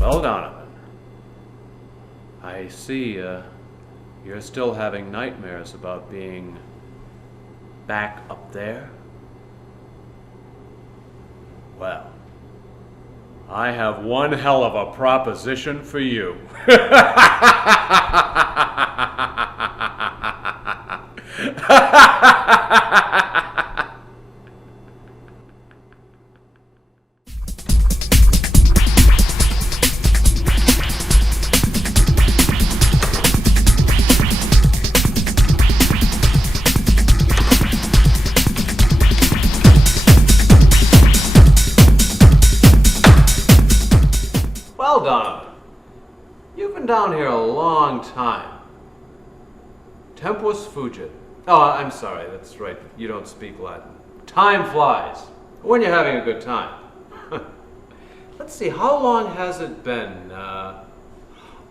Well, Donovan, I see you're still having nightmares about being back up there. Well, I have one hell of a proposition for you. Well, Donovan, you've been down here a long time. Tempus fugit. Oh, I'm sorry, that's right. You don't speak Latin. Time flies when you're having a good time. Let's see, how long has it been?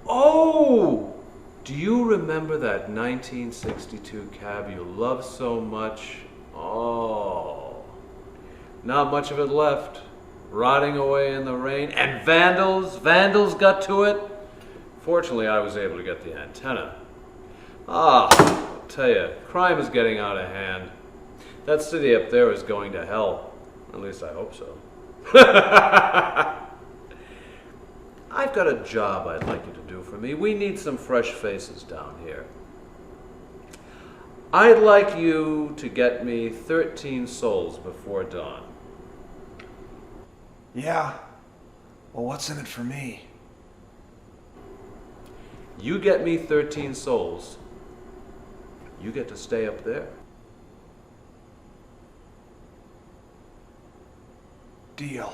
Oh! Do you remember that 1962 cab you loved so much? Oh. Not much of it left. Rotting away in the rain, and vandals got to it. Fortunately, I was able to get the antenna. I'll tell you, crime is getting out of hand. That city up there is going to hell. At least I hope so. I've got a job I'd like you to do for me. We need some fresh faces down here. I'd like you to get me 13 souls before dawn. Yeah. Well, what's in it for me? You get me 13 souls, you get to stay up there. Deal.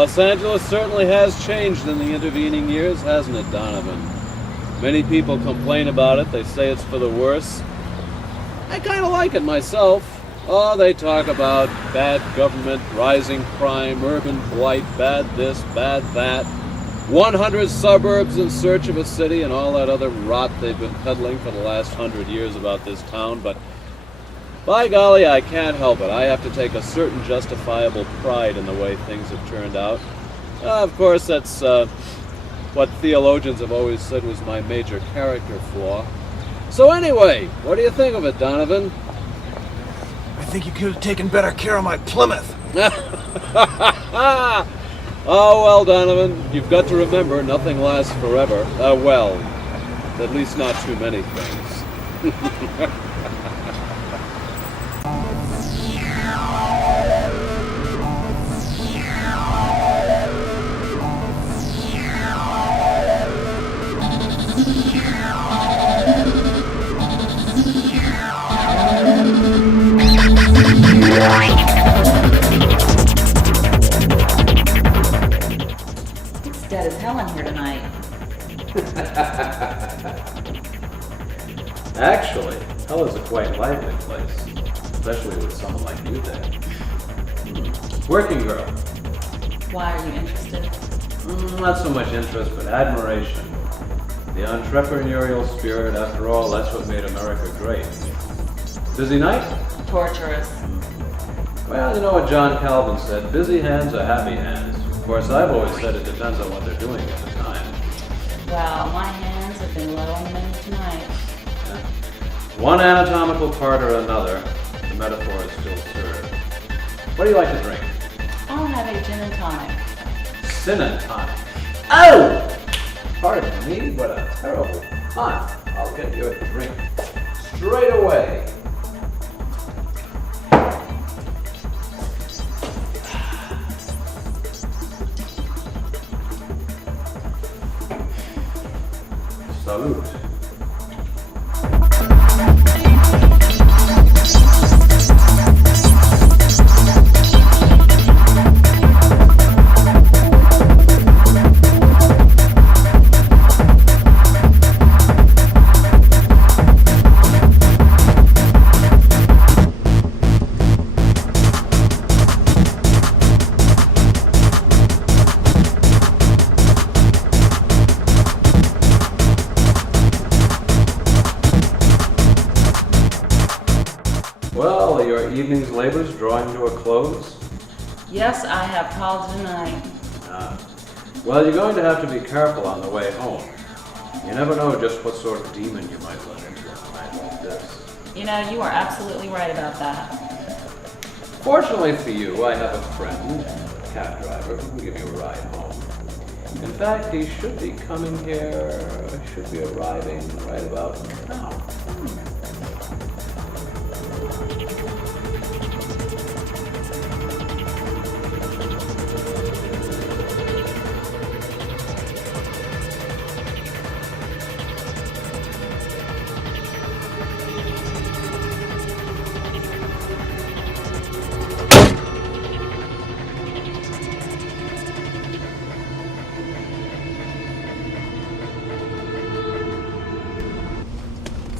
Los Angeles certainly has changed in the intervening years, hasn't it, Donovan? Many people complain about it. They say it's for the worse. I kind of like it myself. Oh, they talk about bad government, rising crime, urban blight, bad this, bad that, 100 suburbs in search of a city, and all that other rot they've been peddling for the last 100 years about this town. But by golly, I can't help it. I have to take a certain justifiable pride in the way things have turned out. Of course, that's what theologians have always said was my major character flaw. So anyway, what do you think of it, Donovan? I think you could have taken better care of my Plymouth. Oh, well, Donovan, you've got to remember, nothing lasts forever. Well, at least not too many things. It's dead as hell in here tonight. Actually, hell is a quite lively place, especially with someone like you there. Working girl. Why are you interested? Not so much interest, but admiration. The entrepreneurial spirit, after all, that's what made America great. Busy night? Torturous. Well, you know what John Calvin said, busy hands are happy hands. Of course, I've always said it depends on what they're doing at the time. Well, my hands have been low on the menu tonight. Yeah. One anatomical part or another, the metaphor is still served. What do you like to drink? I'll have a gin and tonic. Sin and tonic. Oh! Pardon me, but a terrible pun. I'll get you a drink straight away. Salute. Well, are your evening's labors drawing to a close? Yes, I have called tonight. Well, you're going to have to be careful on the way home. You never know just what sort of demon you might run into on a night like this. You know, you are absolutely right about that. Fortunately for you, I have a friend, a cab driver, who can give you a ride home. In fact, he should be coming here, should be arriving right about now.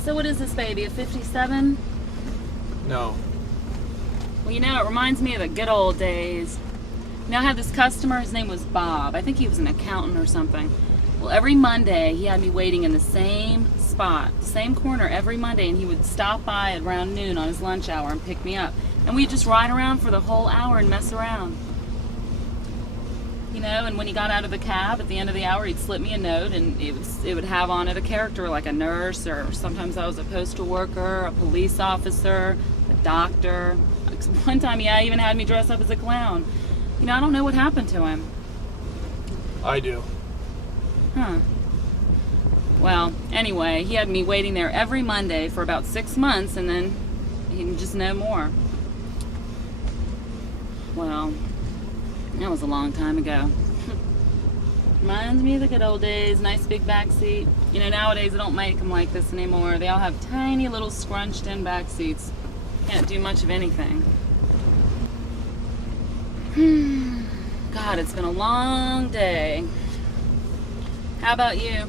So what is this baby, a 57? No. Well, you know, it reminds me of the good old days. You know, I had this customer, his name was Bob. I think he was an accountant or something. Well, every Monday, he had me waiting in the same spot, same corner every Monday, and he would stop by at around noon on his lunch hour and pick me up. And we'd just ride around for the whole hour and mess around. You know, and when he got out of the cab at the end of the hour, he'd slip me a note, and it would have on it a character like a nurse, or sometimes I was a postal worker, a police officer, a doctor. One time, yeah, he even had me dress up as a clown. You know, I don't know what happened to him. I do. Huh. Well, anyway, he had me waiting there every Monday for about 6 months, and then he'd just no more. Well, that was a long time ago. Reminds me of the good old days, nice big back seat. You know, nowadays they don't make them like this anymore. They all have tiny little scrunched in back seats. Can't do much of anything. God, it's been a long day. How about you?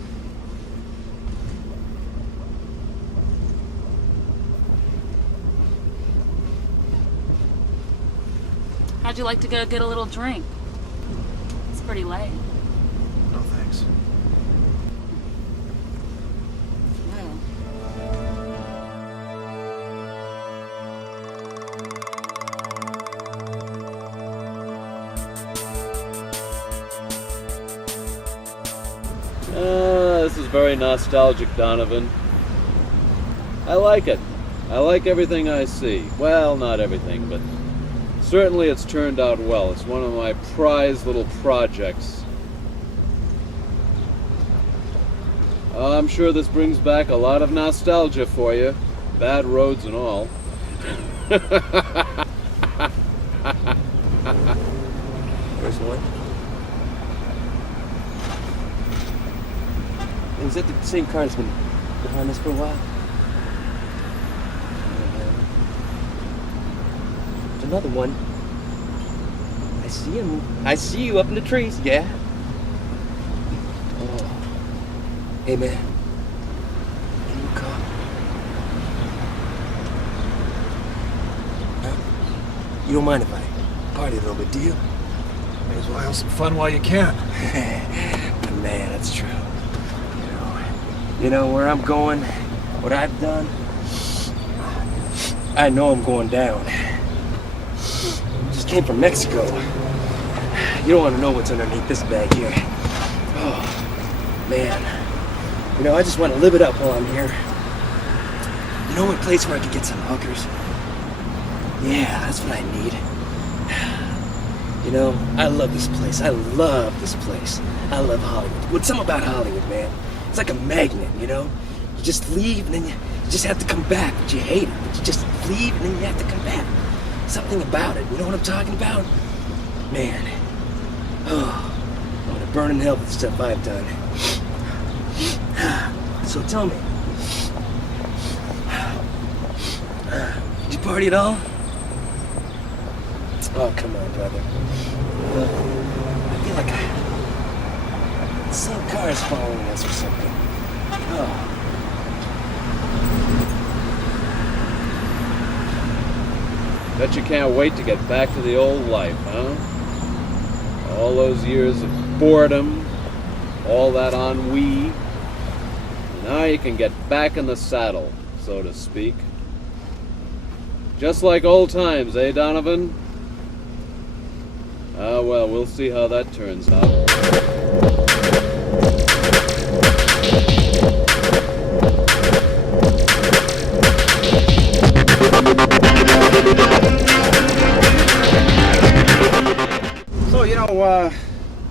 How'd you like to go get a little drink? It's pretty late. No thanks. Well. This is very nostalgic, Donovan. I like it. I like everything I see. Well, not everything, but certainly it's turned out well. It's one of my prized little projects. I'm sure this brings back a lot of nostalgia for you. Bad roads and all. Where's one? Is that the same car that's been behind us for a while? There's another one. I see him. I see you up in the trees, yeah. Oh. Hey, man. Are you a cop? Huh? You don't mind if I party a little bit, do you? May as well have some fun while you can. Man, that's true. You know where I'm going, what I've done. I know I'm going down. Just came from Mexico. You don't want to know what's underneath this bag here. Oh, man. You know, I just want to live it up while I'm here. You know, a place where I could get some hookers? Yeah, that's what I need. You know, I love this place. I love this place. I love Hollywood. What's something about Hollywood, man? It's like a magnet, you know? You just leave and then you just have to come back, but you hate it. But you just leave and then you have to come back. Something about it, you know what I'm talking about? Man, oh, I'm gonna burn in hell with the stuff I've done. So tell me, did you party at all? Oh, come on, brother. I feel like the same car is following us or something. Oh. Bet you can't wait to get back to the old life, huh? All those years of boredom, all that ennui. Now you can get back in the saddle, so to speak. Just like old times, eh, Donovan? Ah, well, we'll see how that turns out. So, you know,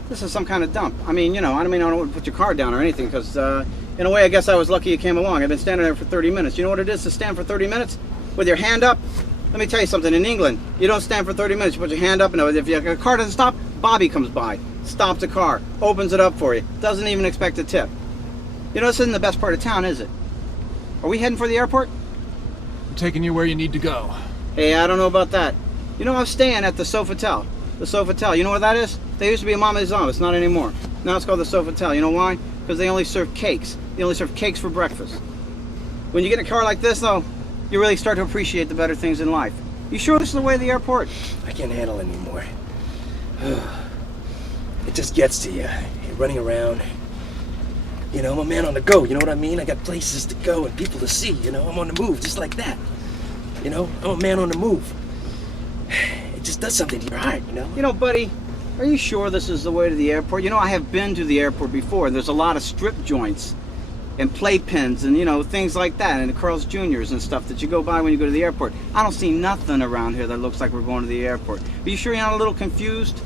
this is some kind of dump. I mean, you know, I don't want to put your car down or anything, because in a way, I guess I was lucky you came along. I've been standing there for 30 minutes. You know what it is to stand for 30 minutes? With your hand up? Let me tell you something. In England, you don't stand for 30 minutes. You put your hand up, and if your car doesn't stop, Bobby comes by, stops the car, opens it up for you, doesn't even expect a tip. You know, this isn't the best part of town, is it? Are we heading for the airport? I'm taking you where you need to go. Hey, I don't know about that. You know, I'm staying at the Sofitel. The Sofitel. You know what that is? They used to be a Mama Zom. It's not anymore. Now it's called the Sofitel. You know why? Because they only serve cakes. They only serve cakes for breakfast. When you get in a car like this, though, you really start to appreciate the better things in life. You sure this is the way to the airport? I can't handle it anymore. It just gets to you. You're running around. You know, I'm a man on the go, you know what I mean? I got places to go and people to see, you know? I'm on the move, just like that. You know, I'm a man on the move. It just does something to your heart, you know? You know, buddy, are you sure this is the way to the airport? You know, I have been to the airport before, and there's a lot of strip joints and playpens and, you know, things like that, and the Carl's Jr.'s and stuff that you go by when you go to the airport. I don't see nothing around here that looks like we're going to the airport. Are you sure you're not a little confused?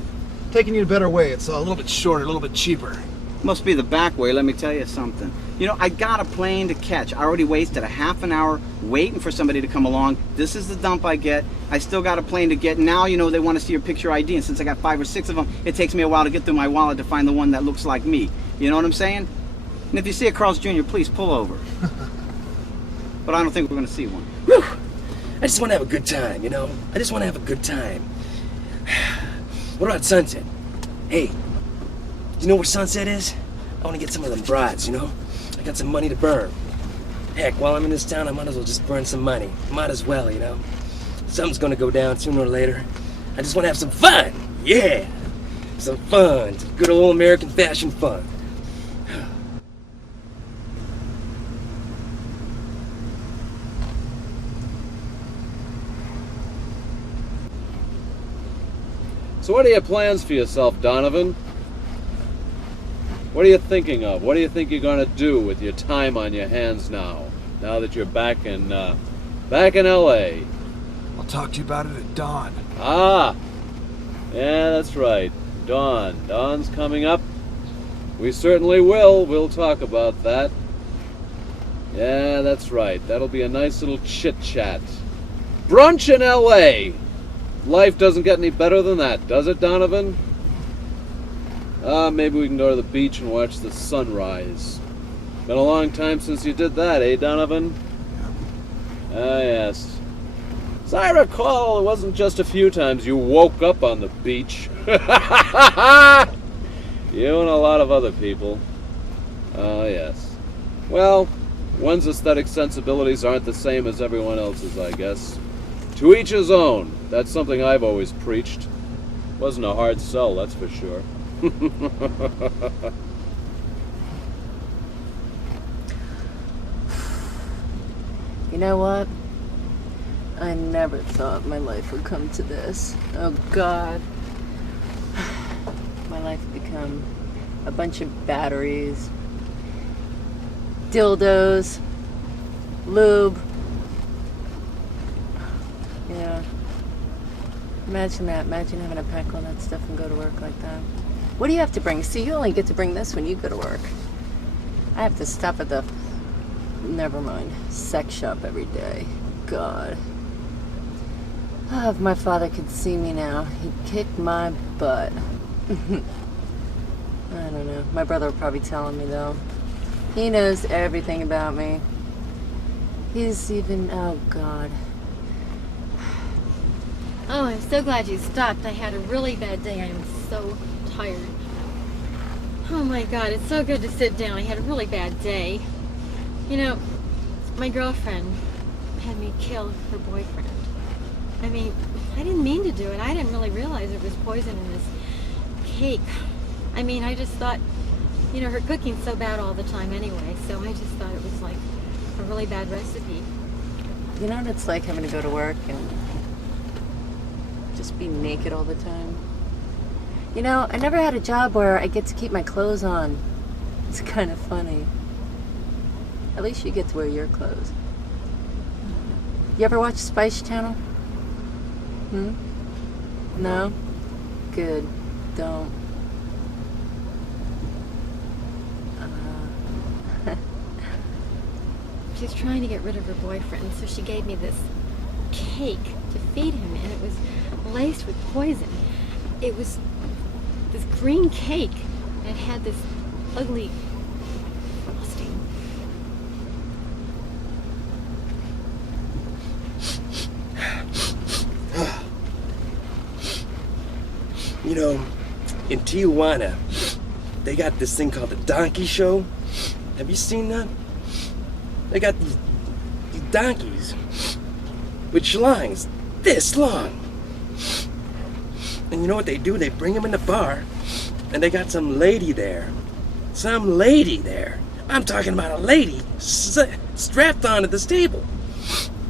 Taking you a better way. It's a little bit shorter, a little bit cheaper. Must be the back way, let me tell you something. You know, I got a plane to catch. I already wasted a half an hour waiting for somebody to come along. This is the dump I get. I still got a plane to get. Now, you know, they want to see your picture ID, and since I got 5 or 6 of them, it takes me a while to get through my wallet to find the one that looks like me. You know what I'm saying? And if you see a Carl's Jr., please pull over. But I don't think we're going to see one. Whew. I just want to have a good time, you know? I just want to have a good time. What about sunset? Hey, you know where Sunset is? I want to get some of them broads, you know? I got some money to burn. Heck, while I'm in this town, I might as well just burn some money. Might as well, you know? Something's gonna go down sooner or later. I just want to have some fun. Yeah! Some fun. Some good old American fashion fun. So what are your plans for yourself, Donovan? What are you thinking of? What do you think you're going to do with your time on your hands now that you're back in L.A.? I'll talk to you about it at dawn. Ah! Yeah, that's right. Dawn. Dawn's coming up. We certainly will. We'll talk about that. Yeah, that's right. That'll be a nice little chit-chat. Brunch in L.A.! Life doesn't get any better than that, does it, Donovan? Maybe we can go to the beach and watch the sunrise. Been a long time since you did that, eh, Donovan? Ah, yes. As I recall, it wasn't just a few times you woke up on the beach. You and a lot of other people. Ah, yes. Well, one's aesthetic sensibilities aren't the same as everyone else's, I guess. To each his own. That's something I've always preached. Wasn't a hard sell, that's for sure. You know what? I never thought my life would come to this. Oh God. My life would become a bunch of batteries, dildos, lube. Yeah. Imagine that. Imagine having to pack all that stuff and go to work like that. What do you have to bring? See, you only get to bring this when you go to work. I have to stop at the, never mind, sex shop every day. God. Oh, if my father could see me now, he'd kick my butt. I don't know. My brother will probably tell me, though. He knows everything about me. He's even, oh God. Oh, I'm so glad you stopped. I had a really bad day. I am so tired. Oh my God, it's so good to sit down. I had a really bad day. You know, my girlfriend had me kill her boyfriend. I mean, I didn't mean to do it. I didn't really realize there was poison in this cake. I mean, I just thought, you know, her cooking's so bad all the time anyway, so I just thought it was like a really bad recipe. You know what it's like having to go to work and just be naked all the time? You know, I never had a job where I get to keep my clothes on. It's kind of funny. At least you get to wear your clothes. You ever watch Spice Channel? No? Good. Don't. She's trying to get rid of her boyfriend, so she gave me this cake to feed him, and it was laced with poison. It was this green cake, and it had this ugly frosting. You know, in Tijuana, they got this thing called the Donkey Show. Have you seen that? They got these donkeys with schlongs this long. And you know what they do? They bring them in the bar, and they got some lady there. Some lady there. I'm talking about a lady strapped onto the stable.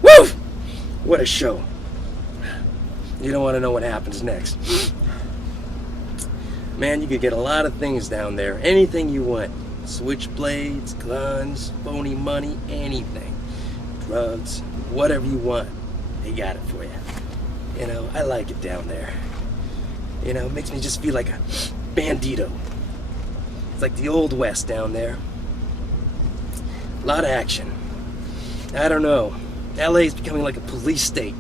Woo! What a show. You don't want to know what happens next. Man, you could get a lot of things down there. Anything you want. Switchblades, guns, phony money, anything. Drugs, whatever you want. They got it for you. You know, I like it down there. You know, it makes me just feel like a bandito. It's like the Old West down there. A lot of action. I don't know. LA's becoming like a police state.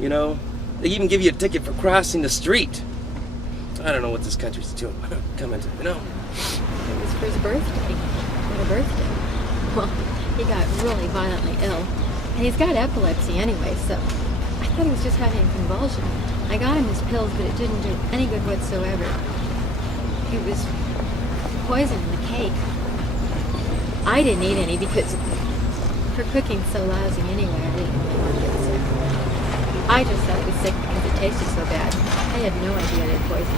You know? They even give you a ticket for crossing the street. I don't know what this country's doing. Coming to, you know? It was for his birthday. What a birthday. Well, he got really violently ill. And he's got epilepsy anyway, so I thought he was just having a convulsion. I got him his pills, but it didn't do any good whatsoever. it was poison in the cake. I didn't eat any because her cooking's so lousy anyway. I didn't really want to get sick. I just thought it was sick because it tasted so bad. I had no idea it had poison.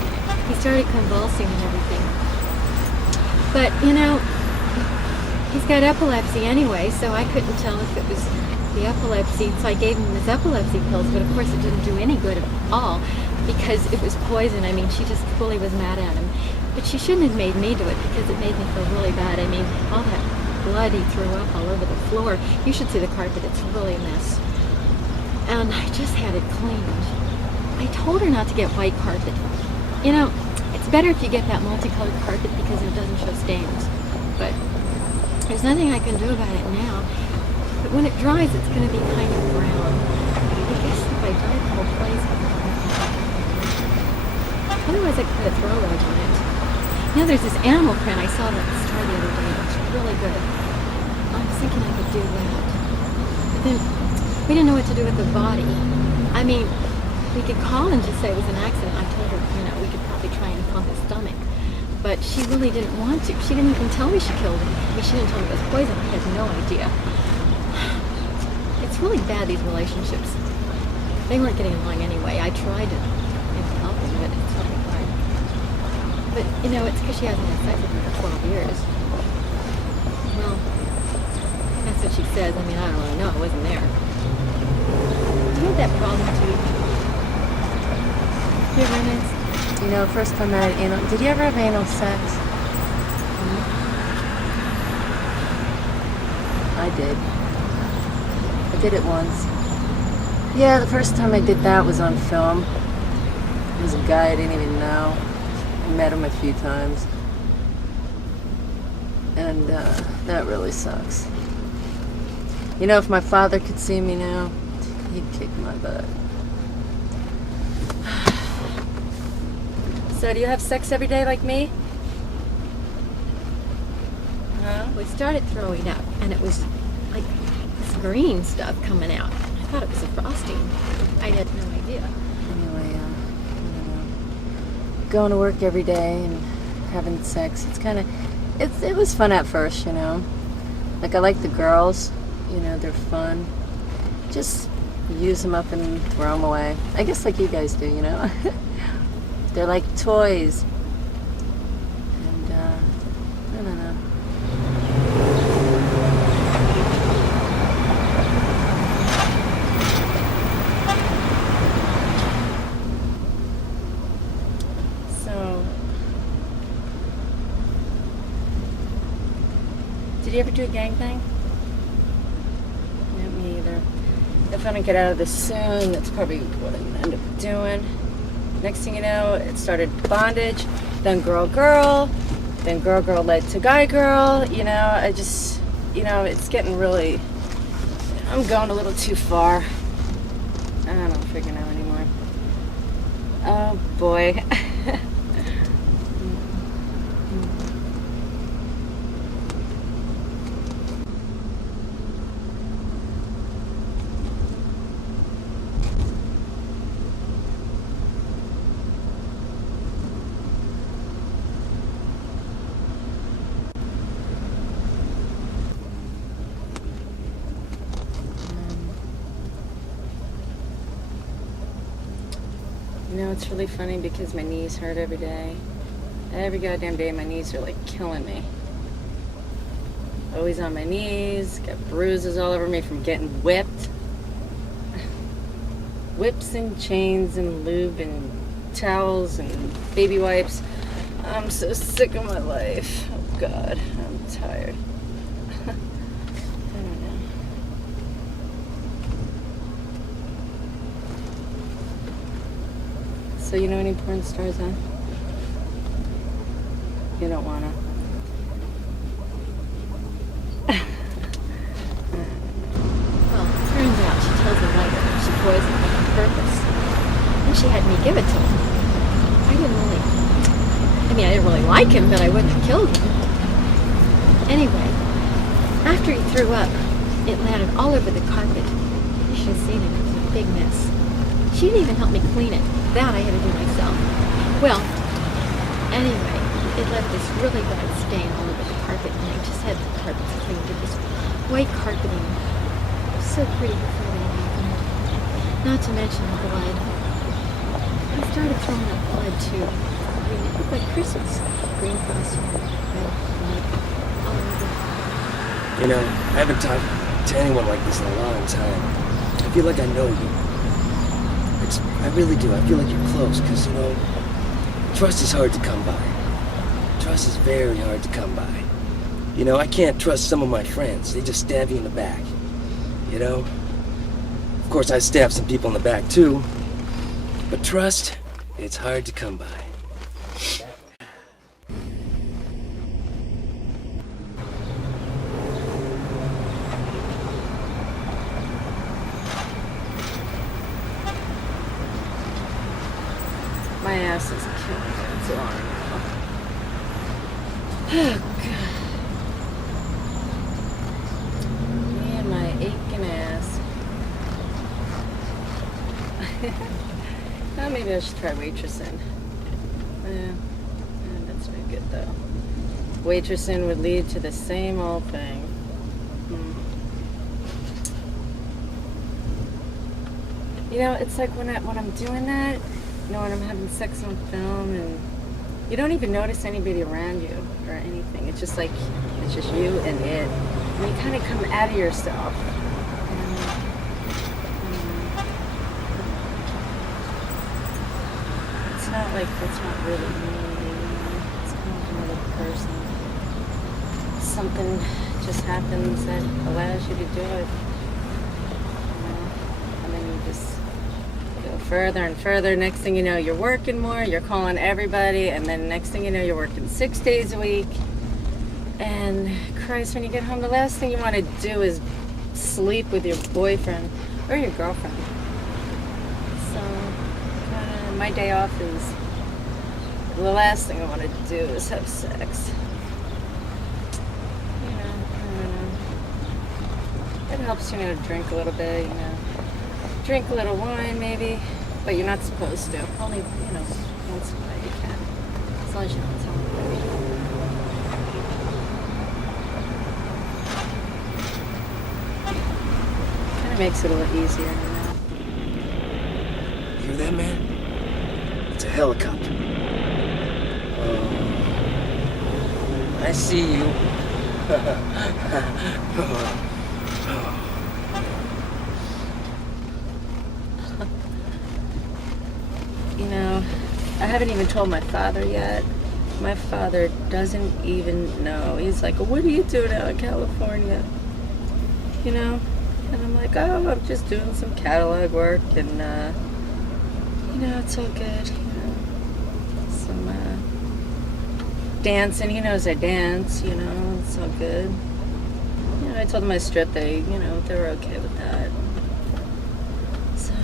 He started convulsing and everything. But, you know, he's got epilepsy anyway, so I couldn't tell if it was the epilepsy. So I gave him his epilepsy pills, but of course it didn't do any good at all because it was poison. I mean, she just fully was mad at him. But she shouldn't have made me do it because it made me feel really bad. I mean, all that blood he threw up all over the floor. You should see the carpet. It's really a mess. And I just had it cleaned. I told her not to get white carpet. You know, it's better if you get that multicolored carpet because it doesn't show stains. But there's nothing I can do about it now. But when it dries, it's going to be kind of brown. I guess if I dye the whole place, otherwise I could put a throw rug on it. You know, there's this animal print I saw at the store the other day. It's really good. I was thinking I could do that. But then we didn't know what to do with the body. I mean, we could call and just say it was an accident. I told her, you know, we could probably try and pump his stomach. But she really didn't want to. She didn't even tell me she killed him. I mean, she didn't tell me it was poison. I had no idea. It's really bad, these relationships. They weren't getting along anyway. I tried to help them, but it's really hard. But, you know, it's because she hasn't had sex with me for 12 years. Well, that's what she says. I mean, I don't really know. I wasn't there. Do you have that problem, too? Do you have roommates? You know, first time I had anal... Did you ever have anal sex? I did. I did it once. Yeah, the first time I did that was on film. It was a guy I didn't even know. I met him a few times. And that really sucks. You know, if my father could see me now, he'd kick my butt. So do you have sex every day like me? Huh? We started throwing up, and it was like this green stuff coming out. I thought it was a frosting. I had no idea. Anyway, I don't know. Going to work every day and having sex, it's kind of... It was fun at first, you know. Like, I like the girls. You know, they're fun. Just use them up and throw them away. I guess like you guys do, you know. They're like toys. And, I don't know. So, did you ever do a gangbang? Yeah, me either. If I don't get out of this soon, that's probably what I'm gonna end up doing. Next thing you know, it started bondage, then girl-girl, then girl-girl led to guy-girl. You know, I just, you know, it's getting really, I'm going a little too far. I don't freaking know anymore. Oh boy. You know, it's really funny because my knees hurt every day. Every goddamn day my knees are like killing me. Always on my knees, got bruises all over me from getting whipped. Whips and chains and lube and towels and baby wipes. I'm so sick of my life. Oh God, I'm tired. I don't know. So you know any porn stars, huh? You don't wanna. Well, it turns out she tells the writer that she poisoned him on purpose. And she had me give it to him. I didn't really like him, but I wouldn't have killed him. Anyway, after he threw up, it landed all over the carpet. You should have seen it. It was a big mess. She didn't even help me clean it. That I had to do myself. Well, anyway, it left this really bad stain all over the carpet, and I just had the carpet cleaned with this white carpeting. It was so pretty before they happened. Not to mention the blood. I started throwing up blood too. Green, it looked like Christmas. Green frosting, red blood, all over. You know, I haven't talked to anyone like this in a long time. I feel like I know you. I really do. I feel like you're close, because, you know, trust is hard to come by. Trust is very hard to come by. You know, I can't trust some of my friends. They just stab you in the back. You know? Of course, I stab some people in the back, too. But trust, it's hard to come by. My ass is killing me. It's on. Oh, God. Me and my aching ass. Oh, maybe I should try waitressing. Yeah, that's no good, though. Waitressing would lead to the same old thing. You know, it's like when I'm doing that, you know, when I'm having sex on film, and you don't even notice anybody around you or anything. It's just like, it's just you and it. And you kind of come out of yourself. It's not like, it's not really me. It's kind of another person. Something just happens that allows you to do it. You know? And then you just go further and further. Next thing you know, you're working more, you're calling everybody, and then next thing you know, you're working 6 days a week. And Christ, when you get home, the last thing you want to do is sleep with your boyfriend or your girlfriend. So, my day off is, the last thing I want to do is have sex. You know, I don't know. It helps, you know, to drink a little bit, you know. Drink a little wine, maybe, but you're not supposed to. Only, you know, once in a while you can. As long as you don't tell anybody. Kind of makes it a little easier, you know. You hear that, man? It's a helicopter. Oh, I see you. You know, I haven't even told my father yet. My father doesn't even know. He's like, what are you doing out in California? You know? And I'm like, oh, I'm just doing some catalog work, and, you know, it's all good, you know. Some, dancing. He knows I dance, you know, it's all good. You know, I told them I strip, they, you know, they were okay with that. So,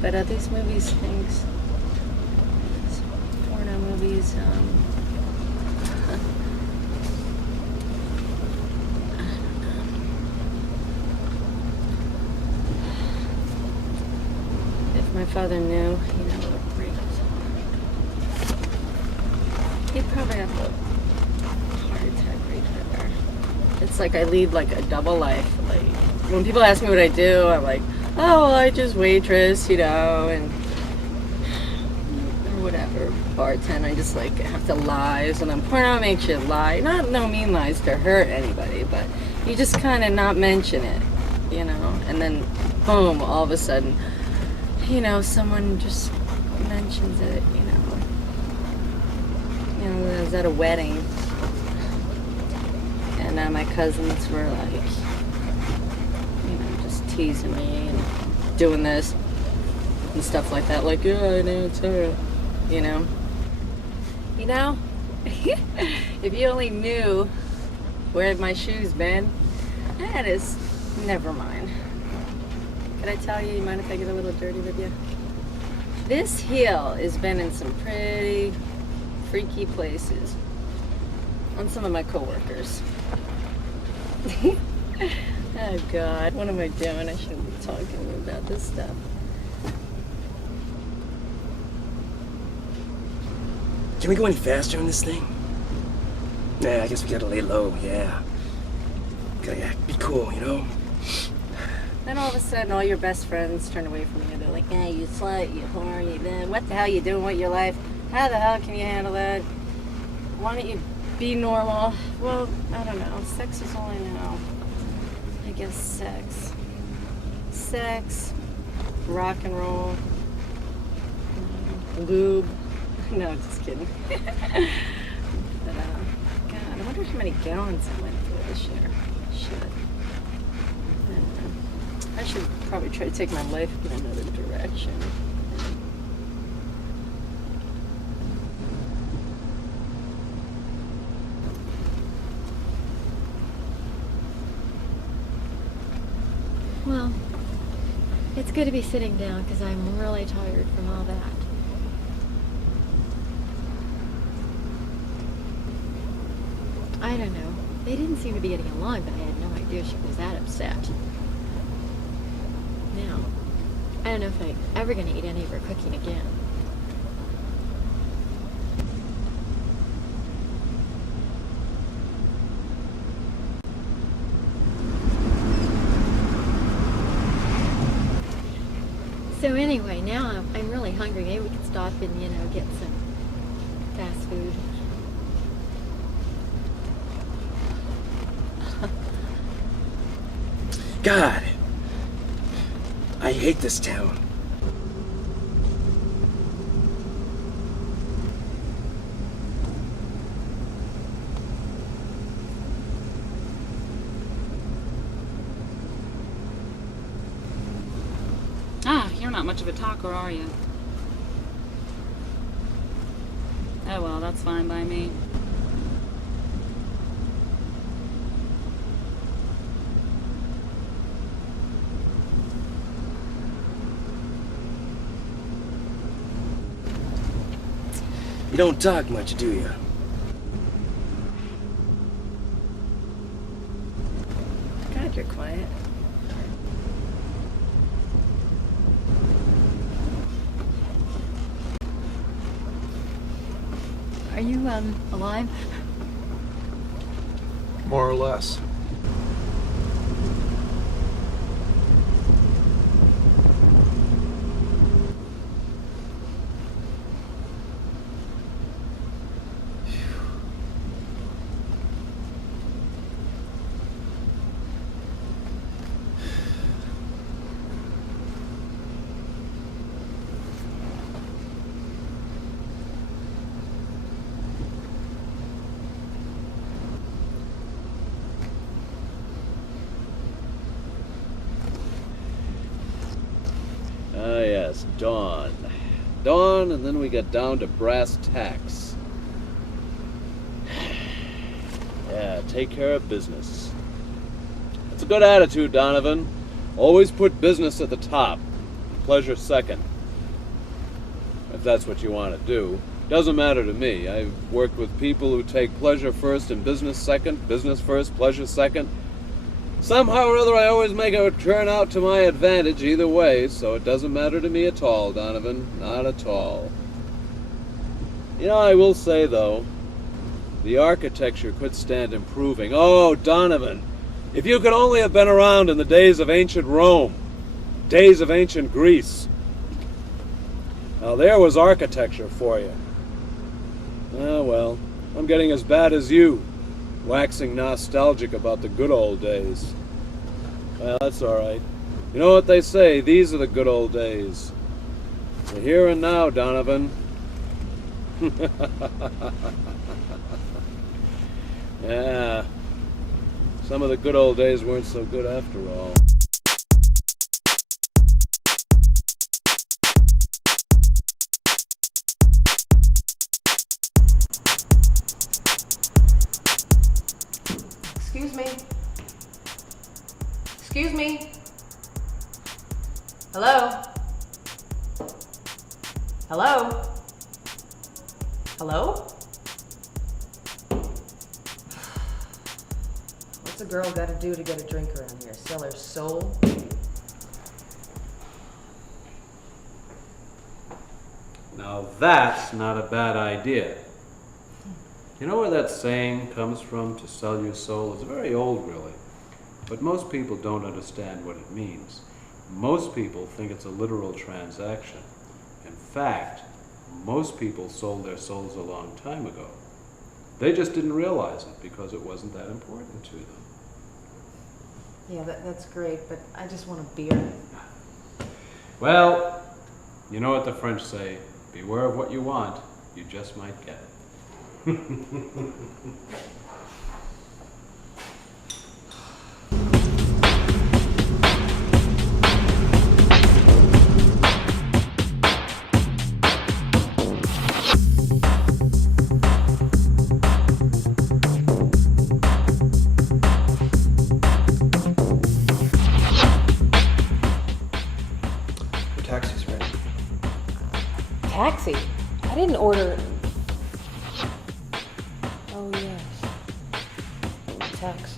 but these movies, things, these porno movies, if my father knew, you know, it would break his heart. He'd probably have a heart attack right there. It's like I lead like a double life. Like when people ask me what I do, I'm like, oh, well, I just waitress, you know, and or whatever, bartend. I just like have to lie. So then porno makes you lie. Not no mean lies to hurt anybody, but you just kind of not mention it, you know. And then boom, all of a sudden, you know, someone just mentions it, you know. You know, I was at a wedding, and my cousins were like, you know, just teasing me and doing this and stuff like that. Like, yeah, I know, it's her, you know. You know, if you only knew where my shoes been, that is, never mind. Can I tell you, you mind if I get a little dirty with you? This heel has been in some pretty freaky places on some of my coworkers. Oh God, what am I doing? I shouldn't be talking about this stuff. Can we go any faster on this thing? Nah, I guess we gotta lay low, yeah. Gotta be cool, you know? Then all of a sudden, all your best friends turn away from you. They're like, "Hey, you slut, you whore, you then what the hell you doing with your life? How the hell can you handle that? Why don't you be normal?" Well, I don't know. Sex is all I know. I guess sex, rock and roll, lube. No, just kidding. But God, I wonder how many gallons I went through this year. Shit. I should probably try to take my life in another direction. Well, it's good to be sitting down because I'm really tired from all that. I don't know. They didn't seem to be getting along, but I had no idea she was that upset. Now, I don't know if I'm ever going to eat any of her cooking again. So anyway, now I'm really hungry. Maybe we could stop and, get some fast food. God, I hate this town. Ah, you're not much of a talker, are you? Oh well, that's fine by me. You don't talk much, do you? God, you're quiet. Are you, alive? More or less. Ah, yes, dawn. Dawn, and then we get down to brass tacks. Yeah, take care of business. That's a good attitude, Donovan. Always put business at the top, pleasure second. If that's what you want to do. Doesn't matter to me. I've worked with people who take pleasure first and business second, business first, pleasure second. Somehow or other, I always make it turn out to my advantage either way, so it doesn't matter to me at all, Donovan. Not at all. You know, I will say, though, the architecture could stand improving. Oh, Donovan, if you could only have been around in the days of ancient Rome, days of ancient Greece. Now, there was architecture for you. Ah, well, I'm getting as bad as you. Waxing nostalgic about the good old days. Well, that's all right. You know what they say, these are the good old days. The here and now, Donovan. Yeah, some of the good old days weren't so good after all. Excuse me. Excuse me. Hello? Hello? Hello? What's a girl gotta do to get a drink around here? Sell her soul? Now that's not a bad idea. You know where that saying comes from, to sell your soul? It's very old, really. But most people don't understand what it means. Most people think it's a literal transaction. In fact, most people sold their souls a long time ago. They just didn't realize it because it wasn't that important to them. Yeah, that's great, but I just want a beer. Well, you know what the French say, beware of what you want, you just might get it. The taxi's ready. Taxi? I didn't order. Oh, yes. Taxi.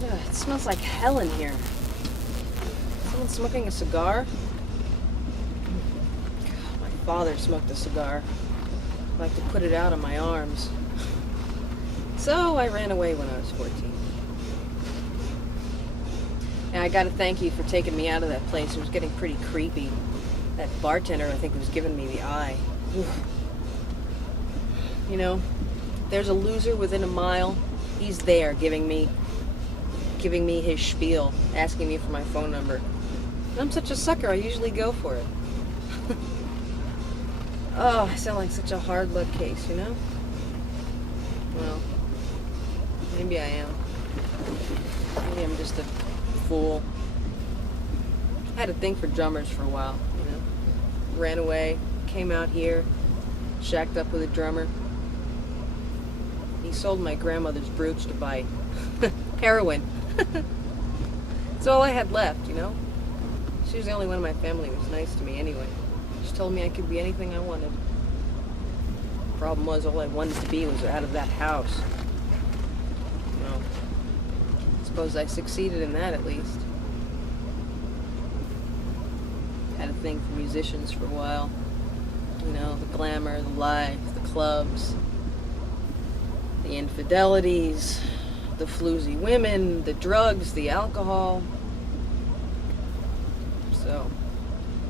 Ugh, it smells like hell in here. Someone smoking a cigar? God, my father smoked a cigar. I like to put it out on my arms. So I ran away when I was 14. And I gotta thank you for taking me out of that place. It was getting pretty creepy. That bartender, I think, was giving me the eye. You know, there's a loser within a mile. He's there giving me his spiel, asking me for my phone number. And I'm such a sucker, I usually go for it. Oh, I sound like such a hard luck case, you know? Well, maybe I am. Maybe I'm just a fool. I had a thing for drummers for a while, you know? Ran away, came out here, shacked up with a drummer. He sold my grandmother's brooch to buy heroin. It's all I had left, you know? She was the only one in my family who was nice to me anyway. She told me I could be anything I wanted. Problem was, all I wanted to be was out of that house. Well, I suppose I succeeded in that at least. Had a thing for musicians for a while. You know, the glamour, the life, the clubs, the infidelities, the floozy women, the drugs, the alcohol.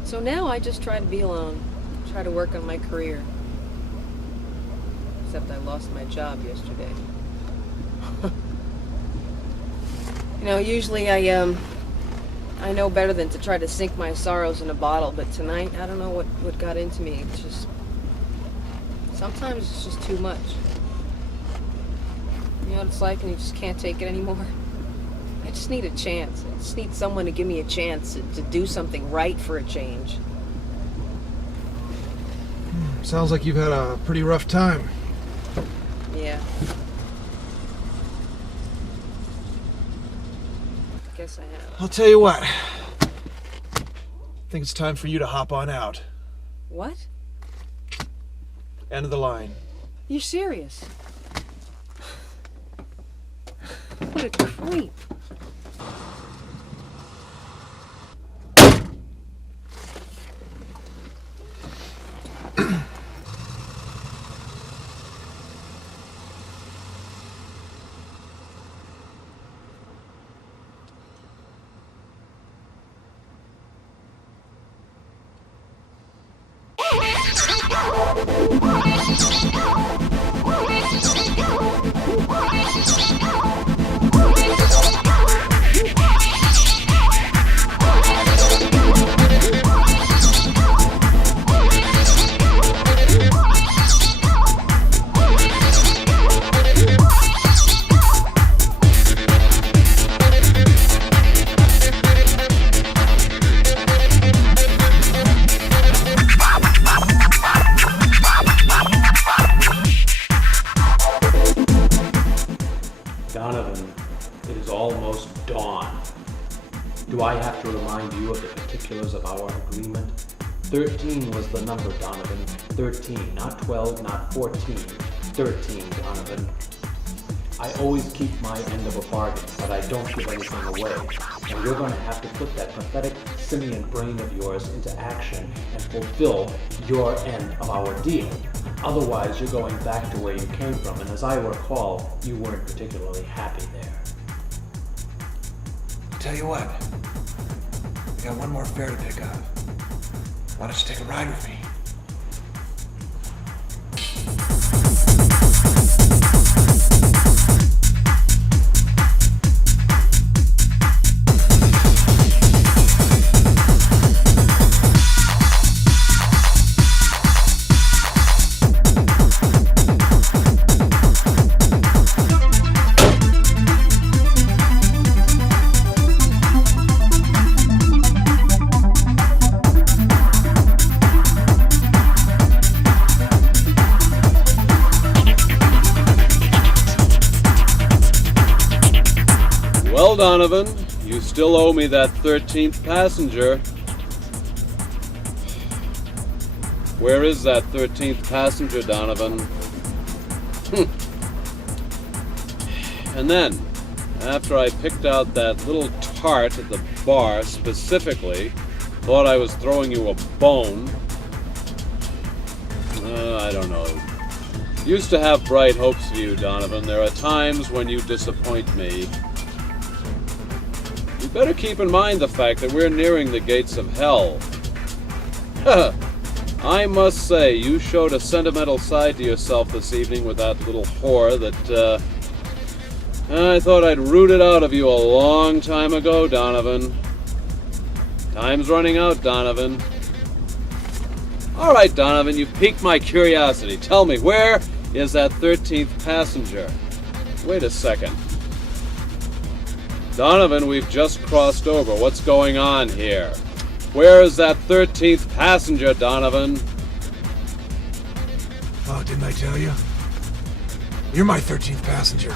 So now I just try to be alone, try to work on my career. Except I lost my job yesterday. You know, usually I know better than to try to sink my sorrows in a bottle, but tonight, I don't know what got into me. It's just, sometimes it's just too much. You know what it's like when you just can't take it anymore? I just need a chance. I just need someone to give me a chance to do something right for a change. Sounds like you've had a pretty rough time. Yeah. I guess I have. I'll tell you what. I think it's time for you to hop on out. What? End of the line. You serious? What a creep. We'll be right back. dawn. Do I have to remind you of the particulars of our agreement? 13 was the number, Donovan. 13, not 12, not 14. 13, Donovan. I always keep my end of a bargain, but I don't give anything away. And you're going to have to put that pathetic simian brain of yours into action and fulfill your end of our deal. Otherwise, you're going back to where you came from, and as I recall, you weren't particularly happy there. Tell you what, I got one more fare to pick up. Why don't you take a ride with me? Well, Donovan, you still owe me that 13th passenger. Where is that 13th passenger, Donovan? And then, after I picked out that little tart at the bar specifically, thought I was throwing you a bone. I don't know. Used to have bright hopes for you, Donovan. There are times when you disappoint me. You better keep in mind the fact that we're nearing the gates of hell. I must say, you showed a sentimental side to yourself this evening with that little whore that, I thought I'd rooted out of you a long time ago, Donovan. Time's running out, Donovan. All right, Donovan, you've piqued my curiosity. Tell me, where is that 13th passenger? Wait a second. Donovan, we've just crossed over. What's going on here? Where is that 13th passenger, Donovan? Oh, didn't I tell you? You're my 13th passenger.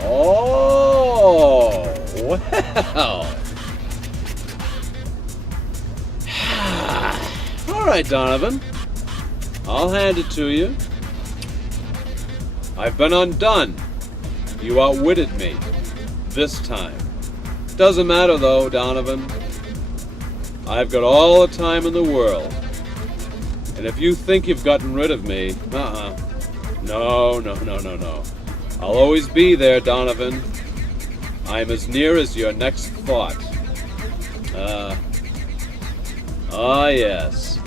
Oh, well. All right, Donovan. I'll hand it to you. I've been undone. You outwitted me. This time. Doesn't matter though, Donovan. I've got all the time in the world. And if you think you've gotten rid of me, No. I'll always be there, Donovan. I'm as near as your next thought. Yes.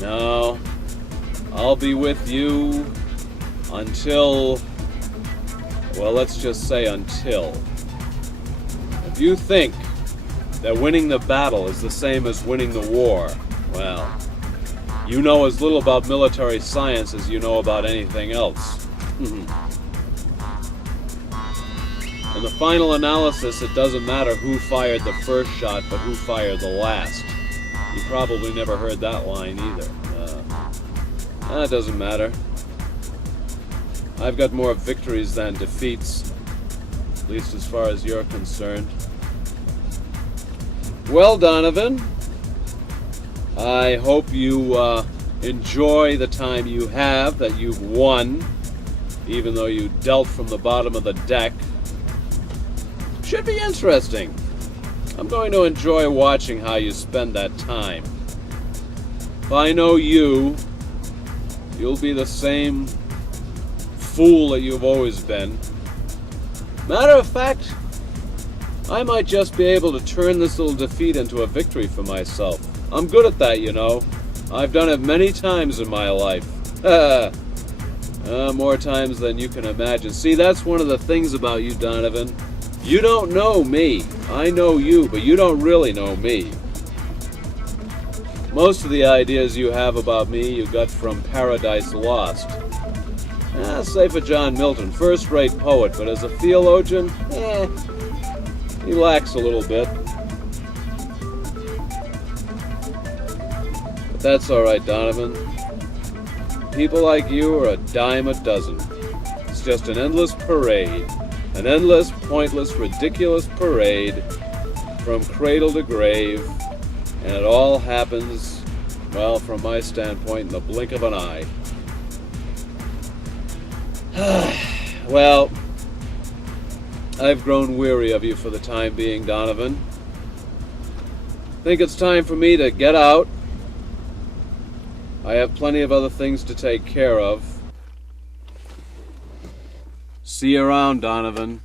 No. I'll be with you until, well, let's just say until. If you think that winning the battle is the same as winning the war, well, you know as little about military science as you know about anything else. In the final analysis, it doesn't matter who fired the first shot, but who fired the last. You probably never heard that line either. That doesn't matter. I've got more victories than defeats, at least as far as you're concerned. Well, Donovan, I hope you enjoy the time you have, that you've won, even though you dealt from the bottom of the deck. Should be interesting. I'm going to enjoy watching how you spend that time. If I know you, you'll be the same fool that you've always been. Matter of fact, I might just be able to turn this little defeat into a victory for myself. I'm good at that, you know. I've done it many times in my life. More times than you can imagine. See, that's one of the things about you, Donovan. You don't know me. I know you, but you don't really know me. Most of the ideas you have about me you got from Paradise Lost. Say for John Milton, first-rate poet, but as a theologian, he lacks a little bit. But that's all right, Donovan. people like you are a dime a dozen. It's just an endless parade. An endless, pointless, ridiculous parade from cradle to grave. And it all happens, well, from my standpoint, in the blink of an eye. Well, I've grown weary of you for the time being, Donovan. Think it's time for me to get out. I have plenty of other things to take care of. See you around, Donovan.